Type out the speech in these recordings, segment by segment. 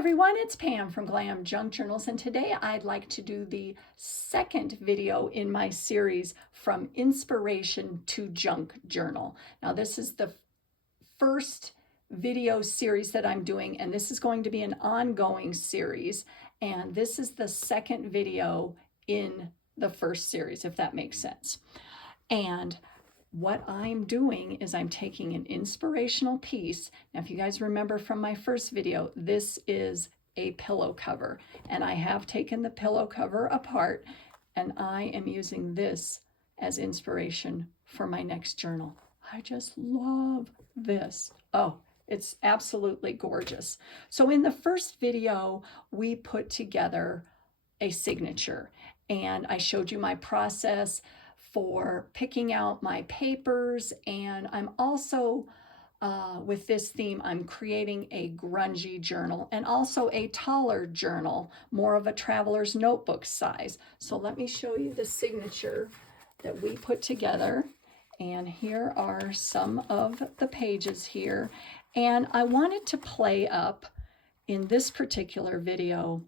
everyone, it's Pam from GlamJunkJournals, and today I'd like to do the second video in my series From Inspiration to Junk Journal. Now this is the first video series that I'm doing, and this is going to be an ongoing series, and this is the second video in the first series, if that makes sense. And what I'm doing is I'm taking an inspirational piece. Now, if you guys remember from my first video, this is a pillow cover, and I have taken the pillow cover apart, and I am using this as inspiration for my next journal. I just love this. Oh, it's absolutely gorgeous. So in the first video, we put together a signature, and I showed you my process for picking out my papers, and I'm also, with this theme, I'm creating a grungy journal and also a taller journal, more of a traveler's notebook size. So let me show you the signature that we put together, and here are some of the pages here. And I wanted to play up in this particular video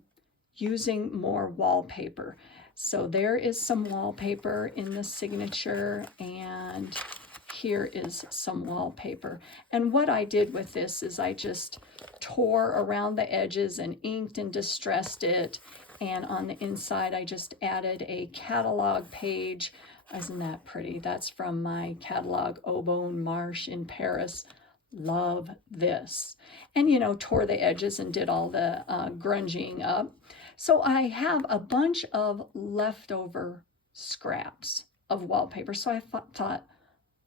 using more wallpaper. So there is some wallpaper in the signature, and here is some wallpaper. And what I did with this is I just tore around the edges and inked and distressed it. And on the inside, I just added a catalog page. Isn't that pretty? That's from my catalog Aubonne Marche in Paris. Love this. And, you know, tore the edges and did all the grunging up. So I have a bunch of leftover scraps of wallpaper. So I thought,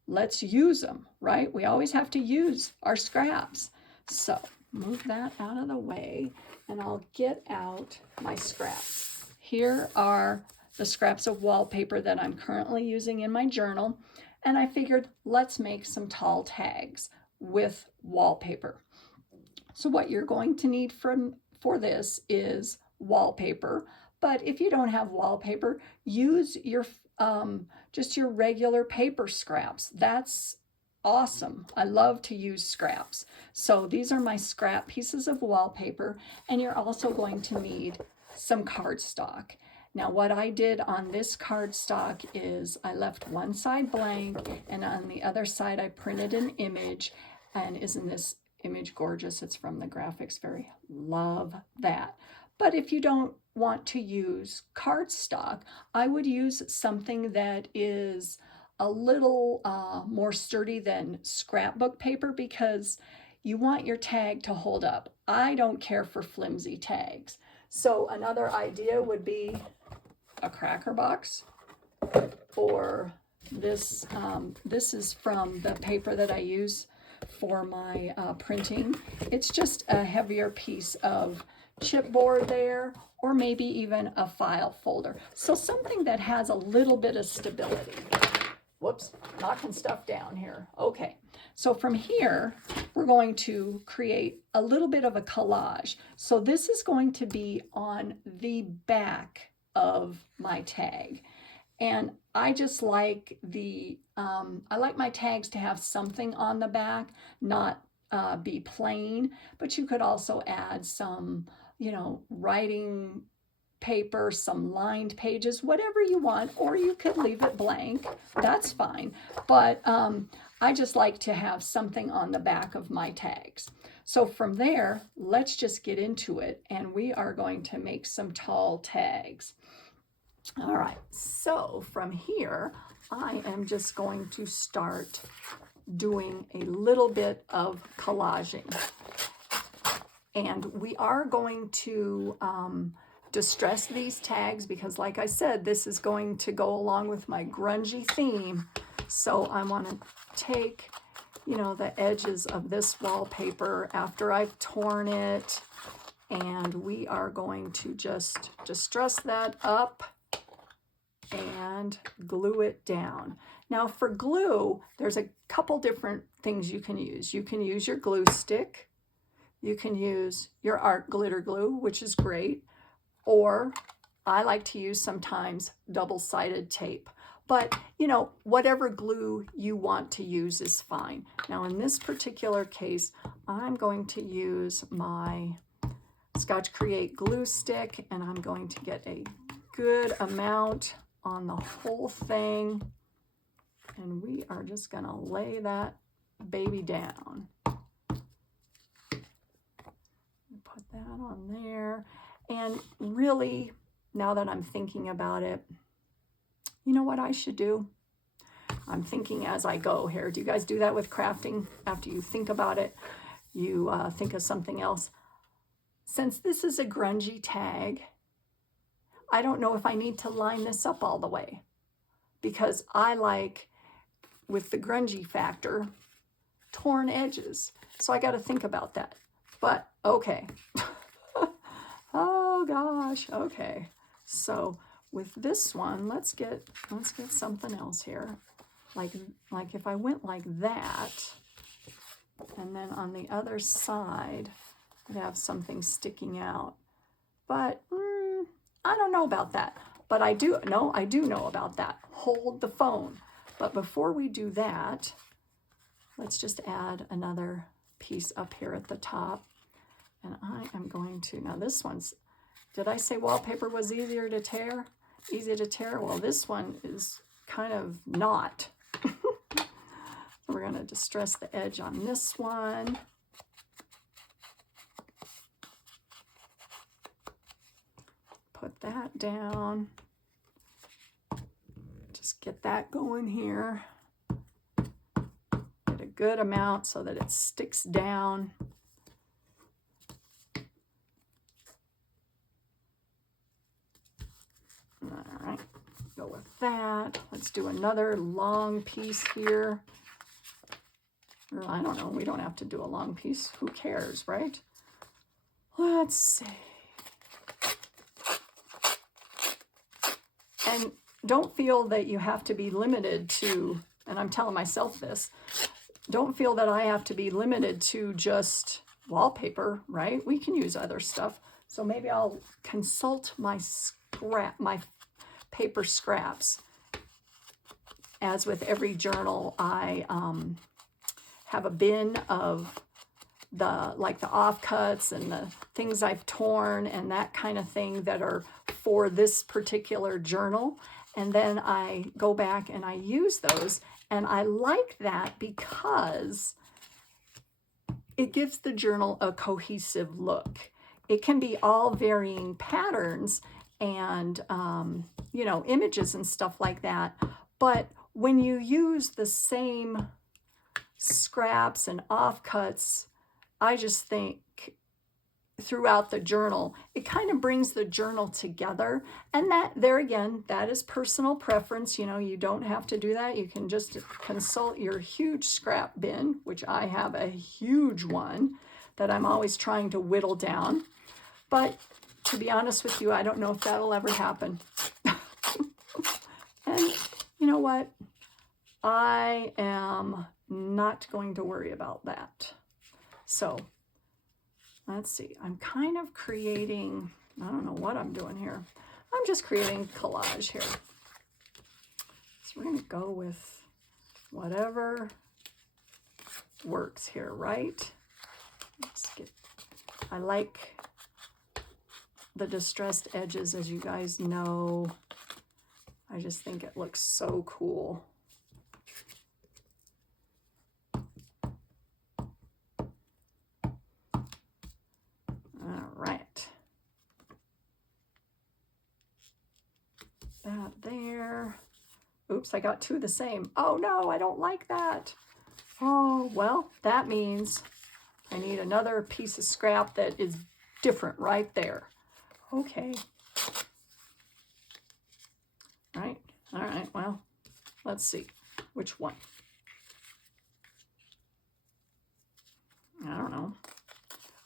let's use them, right? We always have to use our scraps. So move that out of the way, and I'll get out my scraps. Here are the scraps of wallpaper that I'm currently using in my journal. And I figured, let's make some tall tags with wallpaper. So what you're going to need for this is wallpaper, but if you don't have wallpaper, use your just your regular paper scraps. That's awesome. I love to use scraps. So these are my scrap pieces of wallpaper, and you're also going to need some cardstock. Now what I did on this cardstock is I left one side blank, and on the other side I printed an image. And isn't this image gorgeous? It's from the Graphics Fairy. Love that. But if you don't want to use cardstock, I would use something that is a little more sturdy than scrapbook paper, because you want your tag to hold up. I don't care for flimsy tags. So another idea would be a cracker box, or this. This is from the paper that I use for my printing. It's just a heavier piece of chipboard there, or maybe even a file folder. So something that has a little bit of stability. Whoops, knocking stuff down here. Okay, so from here, we're going to create a little bit of a collage. So this is going to be on the back of my tag. And I just like I like my tags to have something on the back, not be plain, but you could also add some, you know, writing paper, some lined pages, whatever you want, or you could leave it blank. That's fine. But I just like to have something on the back of my tags. So from there, let's just get into it, and we are going to make some tall tags. All right, so from here, I am just going to start doing a little bit of collaging. And we are going to distress these tags because, like I said, this is going to go along with my grungy theme. So I want to take, you know, the edges of this wallpaper after I've torn it, and we are going to just distress that up and glue it down. Now for glue, there's a couple different things you can use. You can use your glue stick. You can use your art glitter glue, which is great. Or I like to use sometimes double-sided tape. But, you know, whatever glue you want to use is fine. Now in this particular case, I'm going to use my Scotch Create glue stick, and I'm going to get a good amount on the whole thing. And we are just going to lay that baby down. Put that on there. And really, now that I'm thinking about it, you know what I should do? I'm thinking as I go here. Do you guys do that with crafting? After you think about it, you think of something else. Since this is a grungy tag, I don't know if I need to line this up all the way, because I like, with the grungy factor, torn edges. So I got to think about that. But okay. Oh gosh. Okay. So with this one, let's get something else here. Like if I went like that, and then on the other side, I'd have something sticking out. But I don't know about that. But I do know about that. Hold the phone. But before we do that, let's just add another piece up here at the top. And I am going to, now this one's, did I say wallpaper was easier to tear? Easy to tear? Well, this one is kind of not. So we're going to distress the edge on this one. Put that down. Just get that going here. Get a good amount so that it sticks down. All right, go with that. Let's do another long piece here. Or I don't know, we don't have to do a long piece. Who cares, right? Let's see. And don't feel that you have to be limited to, and I'm telling myself this, don't feel that I have to be limited to just wallpaper, right? We can use other stuff. So maybe I'll consult my paper scraps. As with every journal, I have a bin of the offcuts and the things I've torn and that kind of thing that are for this particular journal. And then I go back and I use those. And I like that because it gives the journal a cohesive look. It can be all varying patterns and, you know, images and stuff like that. But when you use the same scraps and offcuts, I just think throughout the journal, it kind of brings the journal together. And that, there again, that is personal preference. You know, you don't have to do that. You can just consult your huge scrap bin, which I have a huge one that I'm always trying to whittle down. But to be honest with you, I don't know if that'll ever happen. And you know what? I am not going to worry about that. So let's see. I'm kind of creating, I don't know what I'm doing here. I'm just creating collage here. So we're going to go with whatever works here, right? I like the distressed edges, as you guys know. I just think it looks so cool. All right. That there. Oops, I got two the same. Oh no, I don't like that. Oh, well, that means I need another piece of scrap that is different right there. Okay. All right, well, let's see. Which one? I don't know.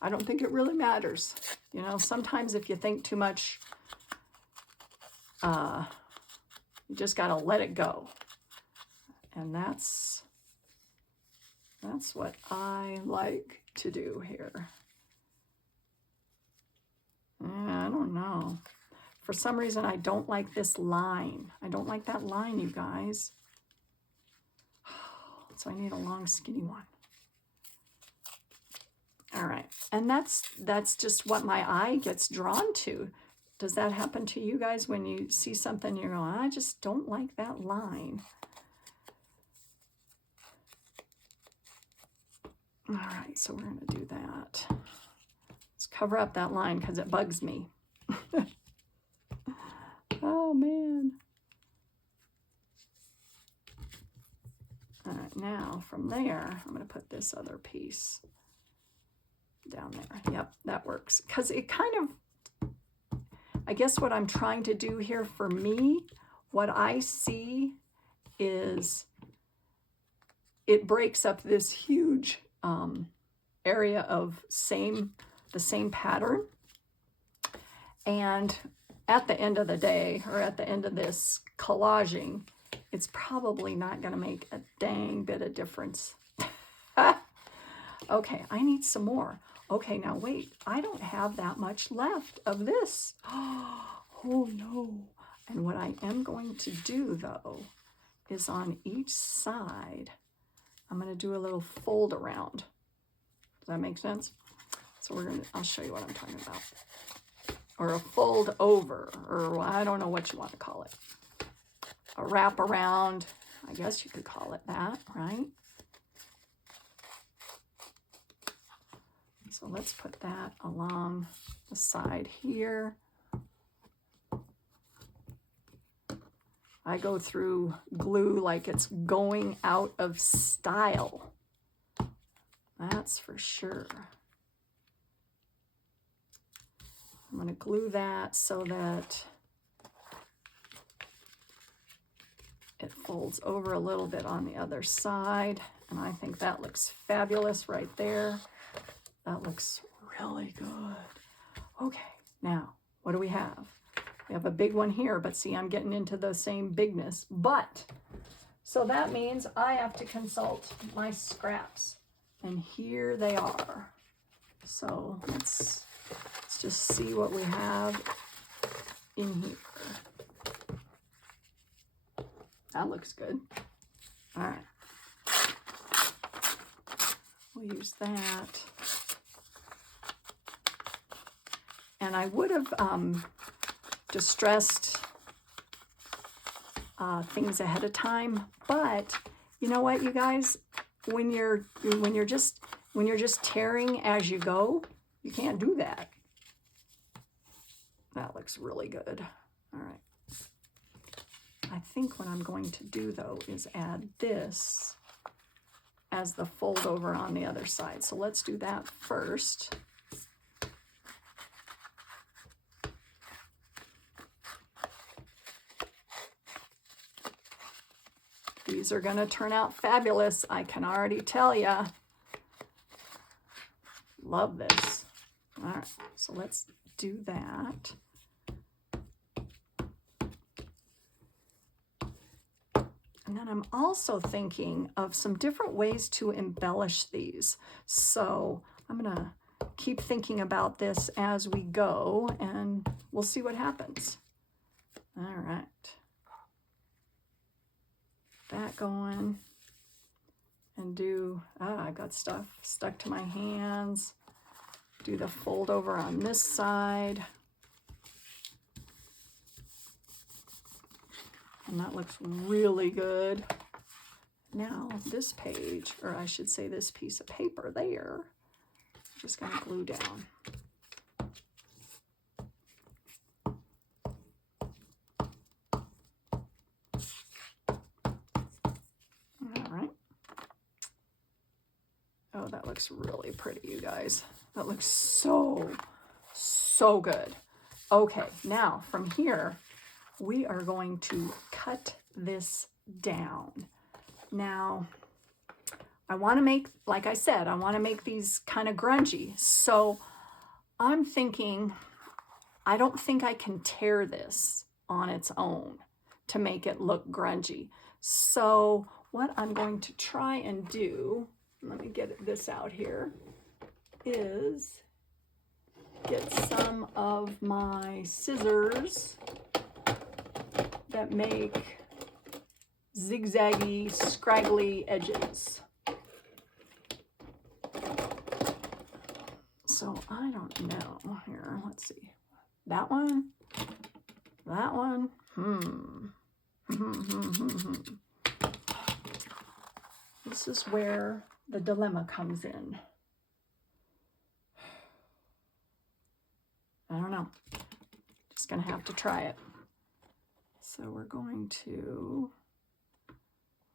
I don't think it really matters. You know, sometimes if you think too much, you just got to let it go. And that's what I like to do here. I don't know. For some reason, I don't like this line. I don't like that line, you guys. So I need a long, skinny one. All right, and that's just what my eye gets drawn to. Does that happen to you guys when you see something you're going, I just don't like that line? All right, so we're going to do that. Let's cover up that line because it bugs me. Oh, man. All right, now from there, I'm going to put this other piece down there. Yep, that works. Because it kind of, I guess what I'm trying to do here for me, what I see is it breaks up this huge area of the same pattern. And at the end of the day, or at the end of this collaging, it's probably not going to make a dang bit of difference. Okay, I need some more. Okay, now wait, I don't have that much left of this. Oh no. And what I am going to do though, is on each side, I'm going to do a little fold around. Does that make sense? So I'll show you what I'm talking about. Or a fold over, or I don't know what you want to call it. A wrap around, I guess you could call it that, right? So let's put that along the side here. I go through glue like it's going out of style. That's for sure. I'm going to glue that so that it folds over a little bit on the other side. And I think that looks fabulous right there. That looks really good. Okay, now what do we have? We have a big one here, but see, I'm getting into the same bigness. But, so that means I have to consult my scraps. And here they are. So let's just see what we have in here. That looks good. All right. We'll use that. And I would have distressed things ahead of time, but you know what, you guys, when you're just tearing as you go, you can't do that. That looks really good. All right. I think what I'm going to do though is add this as the fold over on the other side. So let's do that first. These are going to turn out fabulous. I can already tell ya. Love this. All right, so let's do that. And then I'm also thinking of some different ways to embellish these. So I'm going to keep thinking about this as we go, and we'll see what happens. All right. That going, and do, I got stuff stuck to my hands. Do the fold over on this side. And that looks really good. Now this page, or I should say this piece of paper there, I'm just going to glue down. Oh, that looks really pretty, you guys. That looks so, so good. Okay, now from here, we are going to cut this down. Now, I want to make, like I said, I want to make these kind of grungy. So I'm thinking, I don't think I can tear this on its own to make it look grungy. So what I'm going to try and do, let me get this out here, is get some of my scissors that make zigzaggy, scraggly edges. I don't know. Here, let's see. That one? That one? This is where the dilemma comes in. I don't know. Just going to have to try it. So we're going to,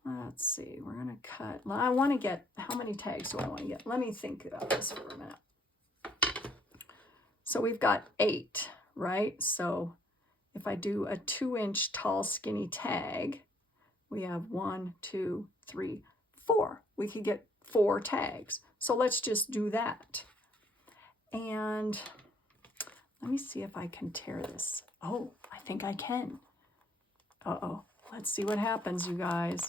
let's see, we're going to cut. I want to get, how many tags do I want to get? Let me think about this for a minute. So we've got 8, right? So if I do a 2-inch tall skinny tag, we have 1, 2, 3, 4. We could get 4 tags. So let's just do that. And let me see if I can tear this. Oh, I think I can. Uh-oh. Let's see what happens, you guys.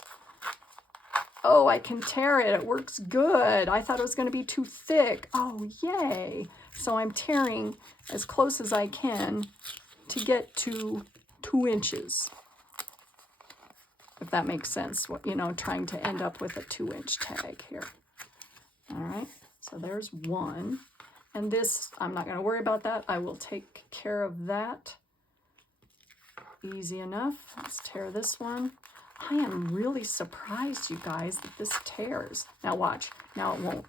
Oh, I can tear it. It works good. I thought it was going to be too thick. Oh, yay. So I'm tearing as close as I can to get to 2 inches. If that makes sense, you know, trying to end up with a 2-inch tag here. All right, so there's 1. And this, I'm not going to worry about that. I will take care of that. Easy enough. Let's tear this one. I am really surprised, you guys, that this tears. Now watch. Now it won't.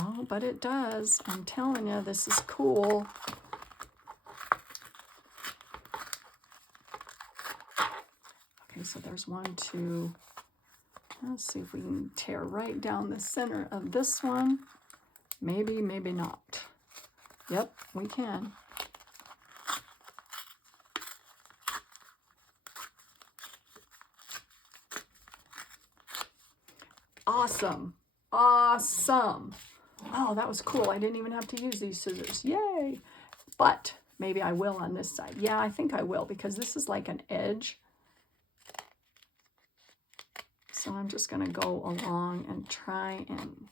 Oh, but it does. I'm telling you, this is cool. Okay, so there's 1, 2. Let's see if we can tear right down the center of this one. Maybe, maybe not. Yep, we can. Awesome. Awesome. Oh, that was cool. I didn't even have to use these scissors. Yay. But maybe I will on this side. Yeah, I think I will because this is like an edge. So I'm just going to go along and try and,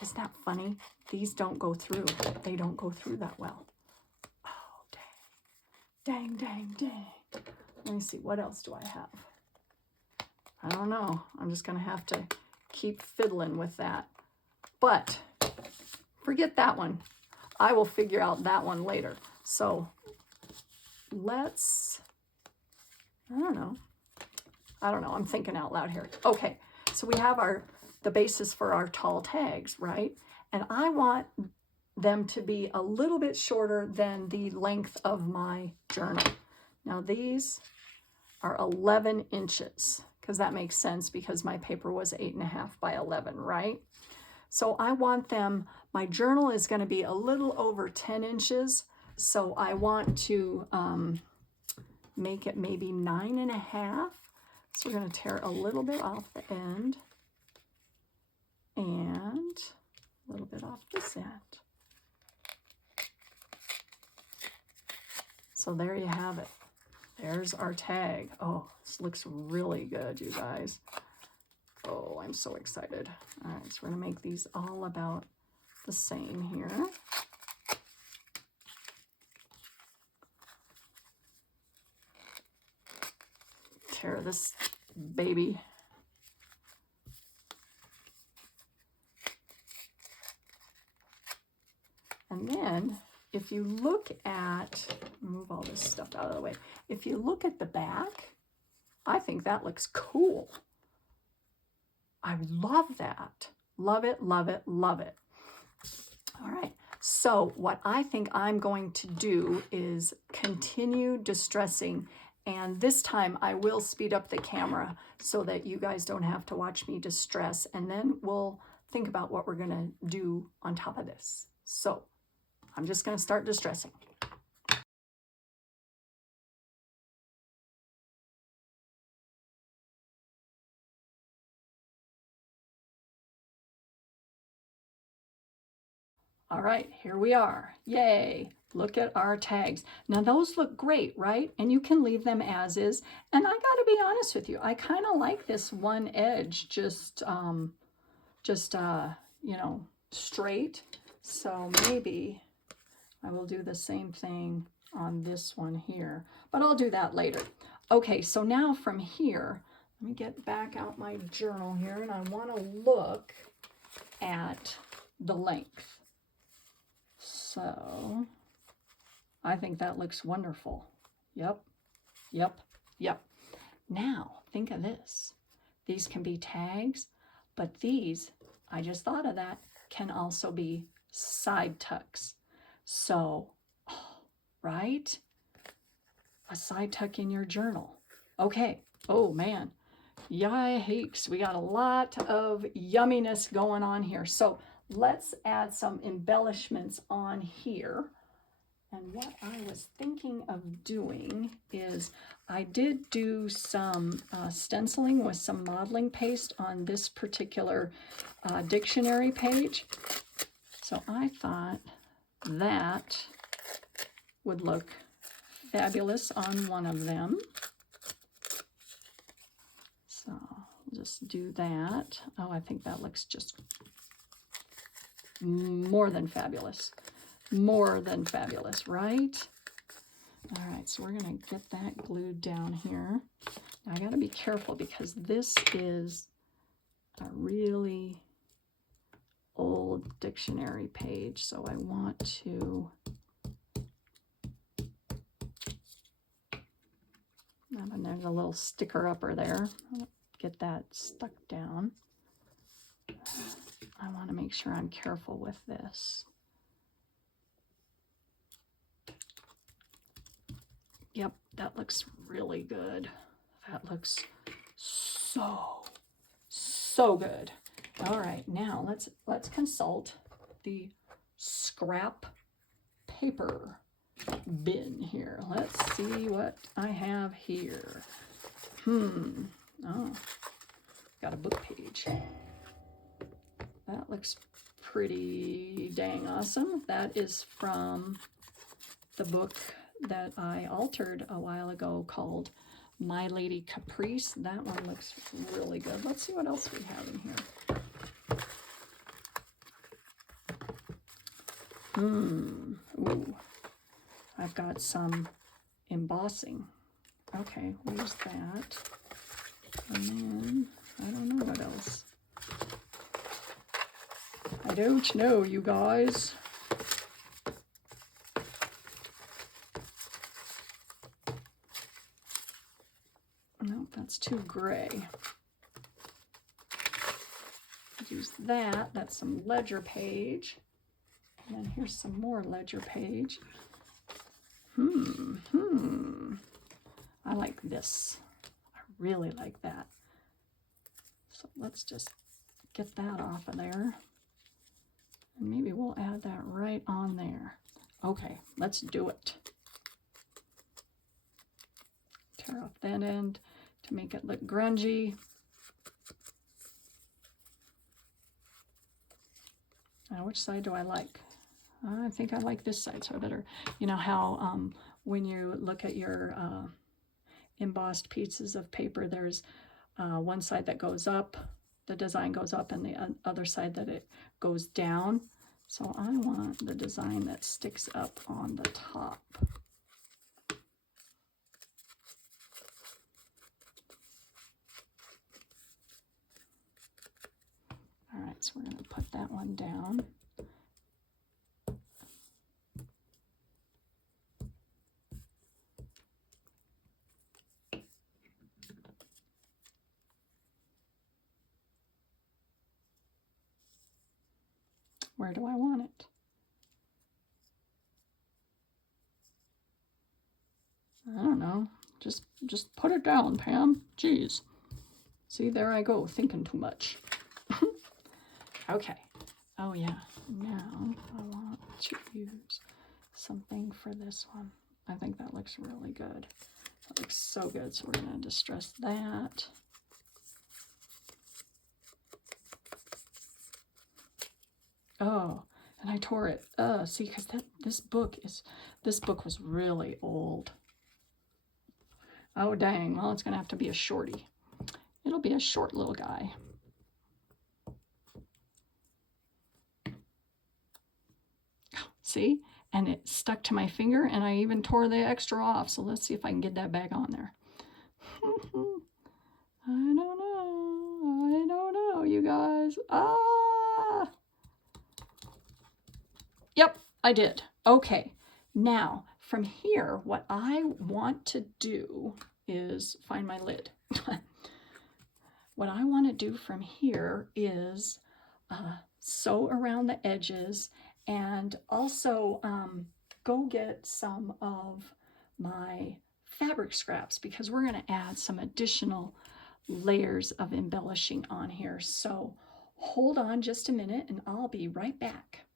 isn't that funny? These don't go through. They don't go through that well. Oh, dang. Dang, dang, dang. Let me see. What else do I have? I don't know. I'm just going to have to keep fiddling with that. But forget that one. I will figure out that one later. So let's, I don't know. I'm thinking out loud here. Okay, so we have the basis for our tall tags, right? And I want them to be a little bit shorter than the length of my journal. Now these are 11 inches because that makes sense because my paper was 8.5 by 11, right? So I want them, my journal is going to be a little over 10 inches. So I want to make it maybe 9.5. So we're going to tear a little bit off the end and a little bit off this end. So there you have it. There's our tag. Oh, this looks really good, you guys. Oh, I'm so excited. All right, so we're going to make these all about the same here. Tear this baby. And then if you look at, move all this stuff out of the way. If you look at the back, I think that looks cool. I love that. Love it, love it, love it. All right. So what I think I'm going to do is continue distressing. And this time I will speed up the camera so that you guys don't have to watch me distress. And then we'll think about what we're going to do on top of this. So I'm just going to start distressing. All right, here we are. Yay. Look at our tags. Now those look great, right? And you can leave them as is. And I got to be honest with you, I kind of like this one edge just you know, straight. So maybe I will do the same thing on this one here, but I'll do that later. Okay, so now from here, Let me get back out my journal here, and I want to look at the length. So I think that looks wonderful. Yep, yep, yep. Now, think of this. These can be tags, but these, I just thought of that, can also be side tucks. So, right? A side tuck in your journal. Okay. Oh, man. Yikes. We got a lot of yumminess going on here. So let's add some embellishments on here. And what I was thinking of doing is I did do some stenciling with some modeling paste on this particular dictionary page. So I thought that would look fabulous on one of them. So I'll just do that. Oh, I think that looks just more than fabulous. More than fabulous, right? All right, so we're going to get that glued down here. Now, I got to be careful because this is a really old dictionary page, so I want to and there's a little sticker upper there. I'll get that stuck down. I want to make sure I'm careful with this. Yep, that looks really good. That looks so good. All right, now let's consult the scrap paper bin here. Let's see what I have here. Oh, got a book page. That looks pretty dang awesome. That is from the book that I altered a while ago called My Lady Caprice. That one looks really good. Let's see what else we have in here. Ooh. I've got some embossing. Okay, we'll use that. And then, I don't know what else. I don't know, you guys. Nope, that's too gray. Use that. That's some ledger page. And then here's some more ledger page. I like this. I really like that. So let's just get that off of there. And maybe we'll add that right on there. Okay, let's do it. Tear off that end to make it look grungy. Now, which side do I like? I think I like this side, so I better, you know how when you look at your embossed pieces of paper, there's one side that goes up, the design goes up, and the other side that it goes down. So I want the design that sticks up on the top. All right, so we're going to put that one down. Where do I want it? I don't know. Just put it down, Pam. Jeez. See, there I go, thinking too much. Okay. Oh, yeah. Now I want to use something for this one. I think that looks really good. That looks so good, so we're going to distress that. Oh, and I tore it. See, because this book was really old. Oh, dang. Well, it's going to have to be a shorty. It'll be a short little guy. See? And it stuck to my finger, and I even tore the extra off. So let's see if I can get that back on there. I don't know, you guys. Ah! Yep, I did. Okay, now from here, what I want to do is find my lid. What I want to do from here is sew around the edges and also go get some of my fabric scraps because we're going to add some additional layers of embellishing on here. So hold on just a minute and I'll be right back.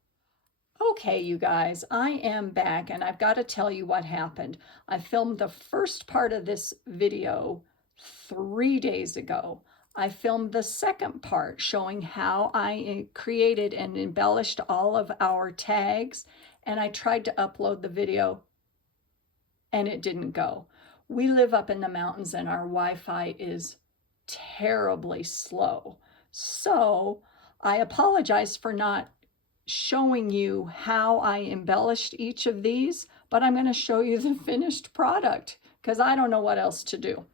Okay, you guys, I am back and I've got to tell you what happened. I filmed the first part of this video 3 days ago. I filmed the second part showing how I created and embellished all of our tags, and I tried to upload the video and it didn't go. We live up in the mountains and our Wi-Fi is terribly slow. So I apologize for not showing you how I embellished each of these, but I'm going to show you the finished product because I don't know what else to do.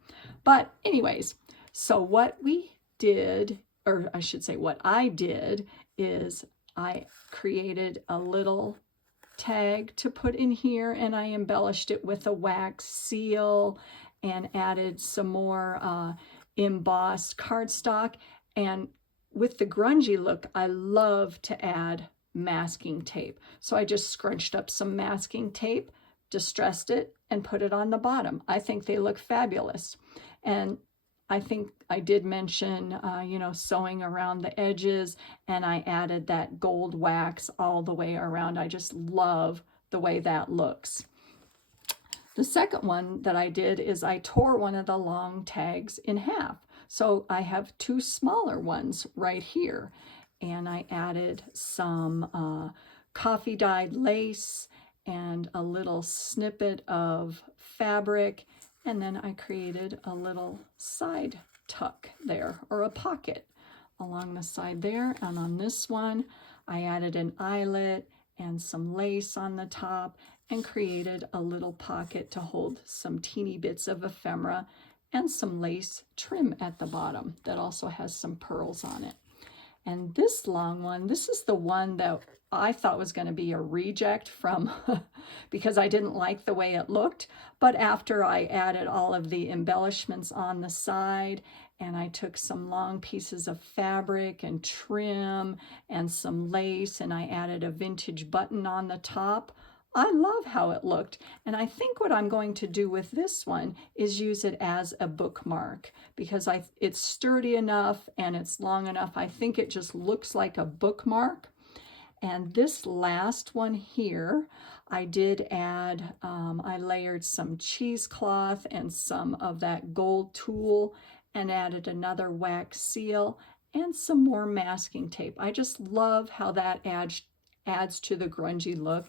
But anyways, so what we did, or I should say what I did, is I created a little tag to put in here and I embellished it with a wax seal and added some more embossed cardstock. And with the grungy look, I love to add masking tape. So I just scrunched up some masking tape, distressed it, and put it on the bottom. I think they look fabulous. And I think I did mention, sewing around the edges, and I added that gold wax all the way around. I just love the way that looks. The second one that I did is I tore one of the long tags in half. So I have two smaller ones right here. And I added some coffee dyed lace and a little snippet of fabric. And then I created a little side tuck there, or a pocket along the side there. And on this one, I added an eyelet and some lace on the top and created a little pocket to hold some teeny bits of ephemera and some lace trim at the bottom that also has some pearls on it. And this long one, this is the one that I thought was going to be a reject from because I didn't like the way it looked. But after I added all of the embellishments on the side and I took some long pieces of fabric and trim and some lace and I added a vintage button on the top, I love how it looked. And I think what I'm going to do with this one is use it as a bookmark because it's sturdy enough and it's long enough. I think it just looks like a bookmark. And this last one here, I did add, I layered some cheesecloth and some of that gold tulle and added another wax seal and some more masking tape. I just love how that adds to the grungy look.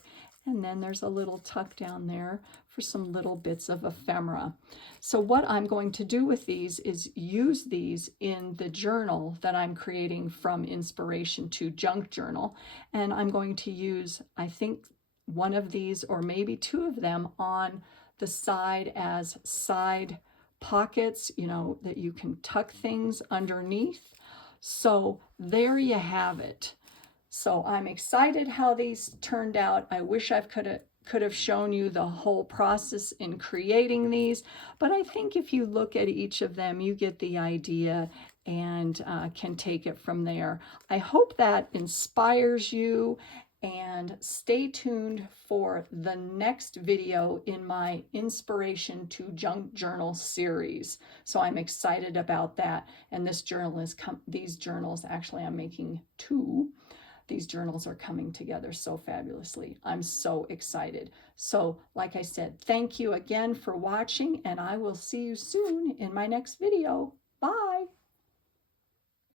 And then there's a little tuck down there for some little bits of ephemera. So what I'm going to do with these is use these in the journal that I'm creating from Inspiration to Junk Journal. And I'm going to use, I think, one of these or maybe two of them on the side as side pockets, that you can tuck things underneath. So there you have it. So I'm excited how these turned out. I wish I could have shown you the whole process in creating these, but I think if you look at each of them, you get the idea and can take it from there. I hope that inspires you, and stay tuned for the next video in my Inspiration to Junk Journal series. So I'm excited about that. And this journal these journals, actually I'm making two. These journals are coming together so fabulously. I'm so excited. So like I said, thank you again for watching, and I will see you soon in my next video. Bye.